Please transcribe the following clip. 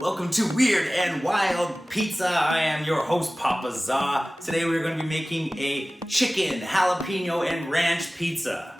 Welcome to Weird and Wild Pizza. I am your host, Papa Za. Today we're going to be making a chicken, jalapeno, and ranch pizza.